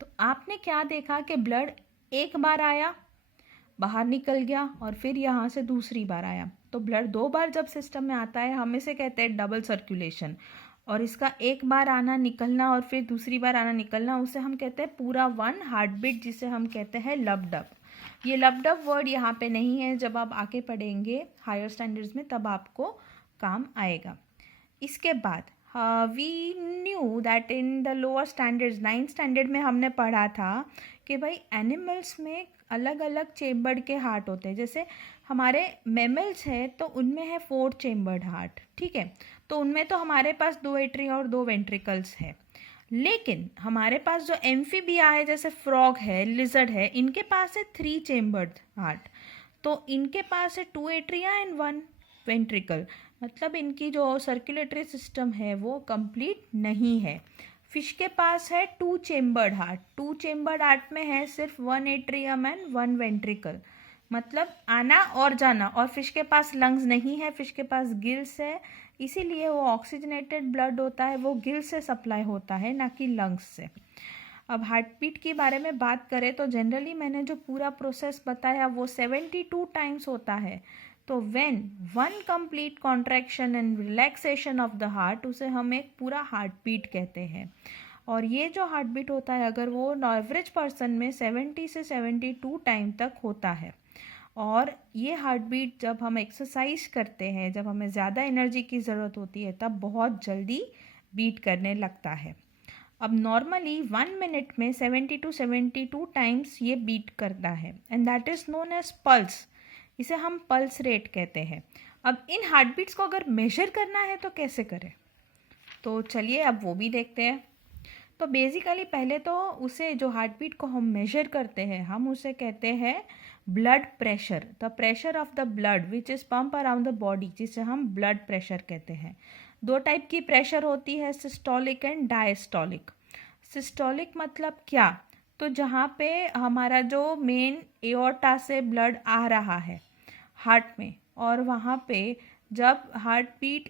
तो आपने क्या देखा कि ब्लड एक बार आया, बाहर निकल गया और फिर यहाँ से दूसरी बार आया। तो ब्लड 2 बार जब सिस्टम में आता है हम इसे कहते हैं डबल सर्कुलेशन, और इसका एक बार आना निकलना और फिर दूसरी बार आना निकलना उसे हम कहते हैं पूरा 1 हार्ट बीट, जिसे हम कहते हैं लब्ड अप। ये लब्ड अप वर्ड यहाँ पे नहीं है, जब आप आगे पढ़ेंगे हायर स्टैंडर्ड्स में तब आपको काम आएगा। इसके बाद we knew that in the lower standards 9th standard में हमने पढ़ा था कि भाई एनिमल्स में अलग अलग चेम्बर्ड के हार्ट होते हैं। जैसे हमारे मेमल्स है तो उनमें है 4 चेम्बर्ड हार्ट, ठीक है, तो उनमें तो हमारे पास 2 एट्रिया और 2 वेंट्रिकल्स है। लेकिन हमारे पास जो एम्फीबिया है जैसे फ्रॉग है, लिजर्ड है, इनके पास है 3 चेम्बर्ड हार्ट। तो इनके पास है 2 एट्रिया एंड 1 वेंट्रिकल, मतलब इनकी जो सर्कुलेटरी सिस्टम है वो कंप्लीट नहीं है। फिश के पास है 2 चेम्बर्ड हार्ट। 2 चेम्बर्ड हार्ट में है सिर्फ 1 एट्रियम एंड 1 वेंट्रिकल, मतलब आना और जाना। और फिश के पास लंग्स नहीं है, फिश के पास गिल्स है, इसीलिए वो ऑक्सीजनेटेड ब्लड होता है, वो गिल से सप्लाई होता है ना कि लंग्स से। अब हार्ट बीट के बारे में बात करें तो जनरली मैंने जो पूरा प्रोसेस बताया वो 72 टाइम्स होता है। तो when 1 complete contraction and relaxation of the heart, उसे हम एक पूरा हार्ट बीट कहते हैं। और ये जो हार्ट बीट होता है अगर वो एवरेज पर्सन में 70 से 72 टाइम तक होता है। और ये हार्ट बीट जब हम एक्सरसाइज करते हैं, जब हमें ज़्यादा एनर्जी की ज़रूरत होती है, तब बहुत जल्दी बीट करने लगता है। अब नॉर्मली 1 मिनट में 70 to 72 टाइम्स ये बीट करता है and that is known as pulse. इसे हम पल्स रेट कहते हैं। अब इन हार्ट बीट्स को अगर मेजर करना है तो कैसे करें, तो चलिए अब वो भी देखते हैं। तो बेसिकली पहले तो उसे जो हार्ट बीट को हम मेजर करते हैं हम उसे कहते हैं blood pressure, the pressure of the blood which is pump around the body, जिसे हम ब्लड प्रेशर कहते हैं। 2 टाइप की प्रेशर होती है, सिस्टोलिक एंड डायस्टोलिक। सिस्टोलिक मतलब क्या, तो जहाँ पे हमारा जो मेन एओर्टा से ब्लड आ रहा है हार्ट में, और वहाँ पे जब हार्ट बीट